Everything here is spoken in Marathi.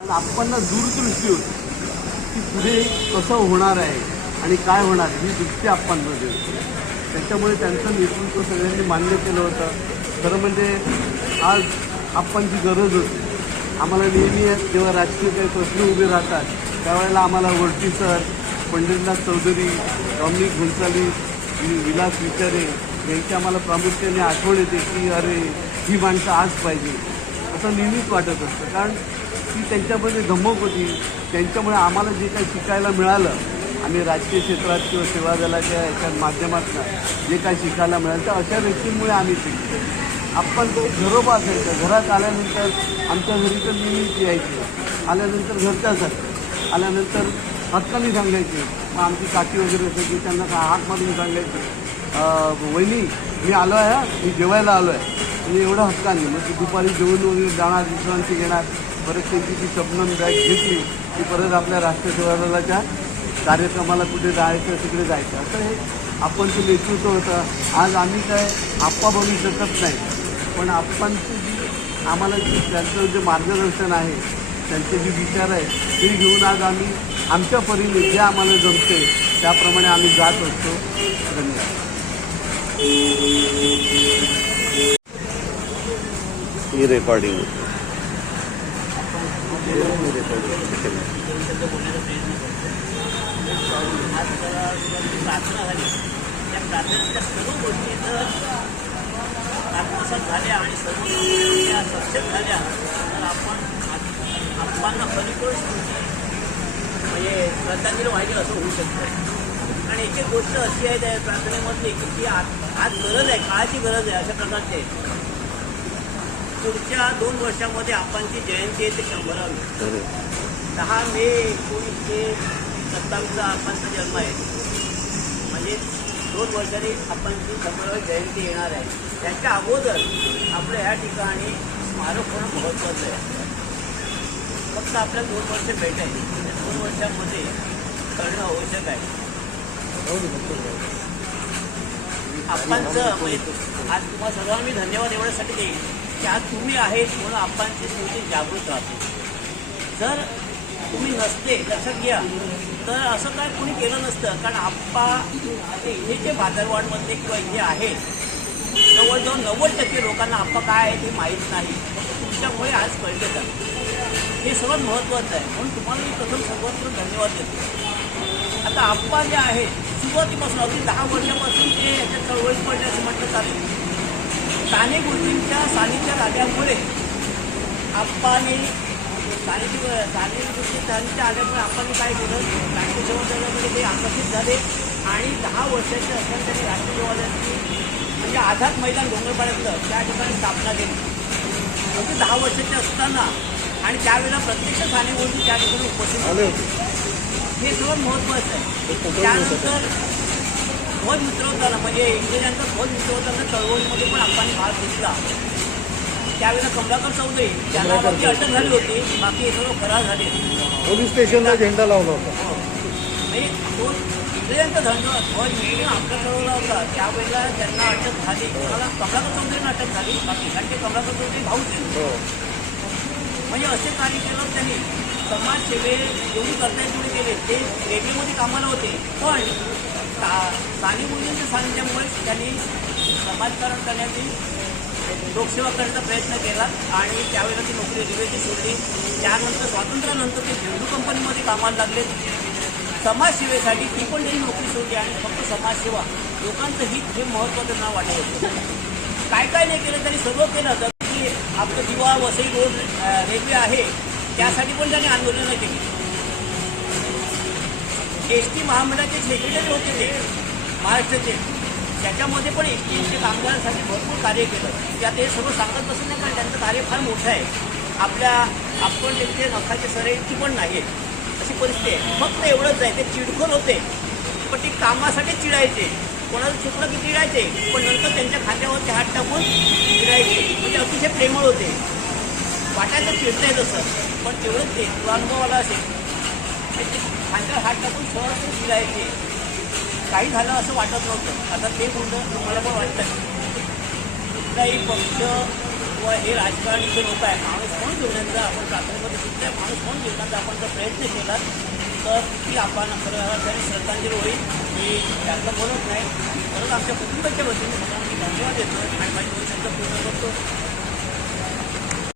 आपण दूरदृष्टी होती की पुढे कसं होणार आहे आणि काय होणार ही दृष्टी आपणमध्ये होती. त्याच्यामुळे त्यांचं नेतृत्व सगळ्यांनी मान्य केलं होतं. खरं म्हणजे आज आपणची गरज होती. आम्हाला नेहमी जेव्हा राजकीय काही प्रश्न उभे राहतात त्यावेळेला आम्हाला वरटी सर, पंडितनाथ चौधरी, डॉमिनिक गोन्साल्विस, विलास विचारे यांची आम्हाला प्रामुख्याने आठवण येते की अरे ही माणसं आज पाहिजे असं नेहमीच वाटत असतं. कारण ती त्यांच्यामध्ये धमक होती. त्यांच्यामुळे आम्हाला जे काही शिकायला मिळालं, आम्ही राजकीय क्षेत्रात किंवा सेवा दलाच्या याच्या माध्यमातून जे काही शिकायला मिळालं तर अशा व्यक्तींमुळे आम्ही शिकतो. आपण तो घरोबा असायचं. घरात आल्यानंतर आमच्या घरी तर नेहमीच यायचे. आल्यानंतर घरच्यासाठी आल्यानंतर हक्काने सांगायचे. मग आमची काकी वगैरे असायची त्यांना हाक मारून सांगायचे, वहिनी मी आलो आहे, मी जेवायला आलो आहे. म्हणजे एवढं हक्काने. मग ती दुपारी जेवण वगैरे जाणार, विश्रांती घेणार. परत त्यांची ती शबनम बॅग घेतली की परत आपल्या राष्ट्रीय सेवा दलाच्या कार्यक्रमाला कुठे जायचं तिकडे जायचं. असं हे आपण ते नेतृत्व होतं. आज आम्ही काय आप्पा बनू शकत नाही, पण आपणची जी आम्हाला जी त्यांचं जे मार्गदर्शन आहे, त्यांचे जे विचार आहेत ते घेऊन आज आम्ही आमच्या परीने जे आम्हाला जमते त्याप्रमाणे आम्ही जात असतो. धन्यवाद. ही रेकॉर्डिंग प्रार्थना झाली. त्या प्रार्थनेच्या सर्व गोष्टी जर आत्मसात झाल्या आणि सर्व गोष्टी सक्षम झाल्या तर आपण परिपूर्ण म्हणजे श्रद्धांजली वाहिली असं होऊ शकतं. आणि एक एक गोष्ट अशी आहे त्या प्रार्थनेमधली की ती आज गरज आहे, काळाची गरज आहे. अशा प्रकारचे पुढच्या 2 वर्षामध्ये आपणची जयंती आहे ते 100वी. 10 मे 1927 आपणचा जन्म आहे. म्हणजे 2 वर्षांनी आपणची 100वी जयंती येणार आहे. त्याच्या अगोदर आपल्या ह्या ठिकाणी स्मारक होणं महत्त्वाचं आहे. फक्त आपल्याला 2 वर्ष भेटायची. 2 वर्षांमध्ये करणं आवश्यक आहे. आपणचं म्हणजे आज तुम्हाला सर्वांना मी धन्यवाद एवढ्यासाठी देईन की आज तुम्ही आहेत म्हणून आपणची स्मृती जागृत राहते. जर तुम्ही नसते, लक्षात घ्या, तर असं काय कोणी केलं नसतं. कारण आप्पा इथे जे बाजारवाडमधले किंवा इथे आहे जवळजवळ 90% लोकांना आप्पा काय आहे ते माहीत नाही. तुमच्यामुळे आज कळले जातं. हे सर्वात महत्त्वाचं आहे. म्हणून तुम्हाला मी प्रथम सर्वत्र धन्यवाद देतो. आता आप्पा जे आहे सुरुवातीपासून अगदी 10 वर्षापासून ते याच्या चळवळीत पडले असं म्हटलं चालेल. साने गुरुजींच्या सानिध्यात आल्यामुळे आप्पाने साने गुरुजी सानिध्यात आल्यामुळे आपण काय केलं, राष्ट्रीय सेवा दलामध्ये ते आकर्षित झाले आणि 10 वर्षाचे असताना त्यांनी राष्ट्रीय सेवा दलाची म्हणजे आझाद मैदान डोंगरपाड्यातलं त्या ठिकाणी स्थापना केली. अगदी 10 वर्षाचे असताना आणि त्यावेळेला प्रत्यक्ष साने गुरुजी त्या ठिकाणी उपस्थित झाले. हे सर्वात महत्त्वाचं आहे. त्यानंतर ध्वज उतरवताना म्हणजे इंग्रजांचा ध्वज उतरवताना चळवळीमध्ये पण आपण भाग घेतला. त्यावेळेला कमलाकर चौधरी त्यांना बाकी अटक झाली होती, बाकी हे सर्व फरार झाले. पोलीस स्टेशनला झेंडा लावला होता. म्हणजे तो इंग्रजांचा ध्वज मिळून आपला चढवला होता. त्यावेळेला त्यांना अटक झाली. कोणाला कमलाकर चौधरींना अटक झाली, बाकी कारण ते कमलाकर चौधरी भाऊ. म्हणजे असे कार्य केलं त्यांनी. समाजसेवे जेवढी करता येईल तेवढे केले. ते रेल्वेमध्ये कामाला होते, पण साने गुरुजींच्या सानिध्यामुळे त्यांनी समाजकारण करण्याची लोकसेवा करण्याचा प्रयत्न केला आणि त्यावेळेला ती नोकरी रेल्वेची सोडली. त्यानंतर स्वातंत्र्यानंतर ते झेंडू कंपनीमध्ये कामाला लागले. समाजसेवेसाठी ती पण त्यांनी नोकरी सोडली आणि फक्त समाजसेवा, लोकांचं हित हे महत्त्वाचं नाव वाटत होतं. काय काय नाही केलं त्यांनी सर्व केलं. जर की आपलं दिवा वसई रोड रेल्वे आहे त्यासाठी पण त्यांनी आंदोलनं केली. एस.टी. महामंडळाचे सेक्रेटरी होते ते महाराष्ट्राचे. त्याच्यामध्ये पण एस.टीच्या कामगारांसाठी भरपूर कार्य केलं. त्यात हे सर्व सांगत बसत नाही कारण त्यांचं कार्य फार मोठं आहे. आपण त्यांचे नखाचे सरे इतकी पण नाही अशी परिस्थिती आहे. फक्त एवढंच आहे, ते चिडखोर होते पण ते कामासाठी चिडायचे. कोणाला चुकलं की चिडायचे, पण नंतर त्यांच्या खांद्यावरती हात टाकून चिडायचे. म्हणजे अतिशय प्रेमळ होते. वाटायचं चिडतंय तसं, पण तेवढंच ते अनुभवाला असेल खांद्यावर हात टाकून सहज चिडायचे. काही झालं असं वाटत नव्हतं. आता ते गुंड मला पण वाटतं कुठलाही पक्ष किंवा हे राजकारणी जे लोक आहे माणूस म्हणून जीवन जगण्याचा आपण प्रार्थनेमध्ये कुठल्या माणूस म्हणून जीवनाचा आपण जर प्रयत्न केला तर ती आपण खरं अर्थाने श्रद्धांजली होईल. मी त्यातलं बोलत नाही, परत आमच्या कुटुंबाच्या वतीने सगळ्यांना मी धन्यवाद देतो आणि माझी दोन शब्द पूर्ण करतो.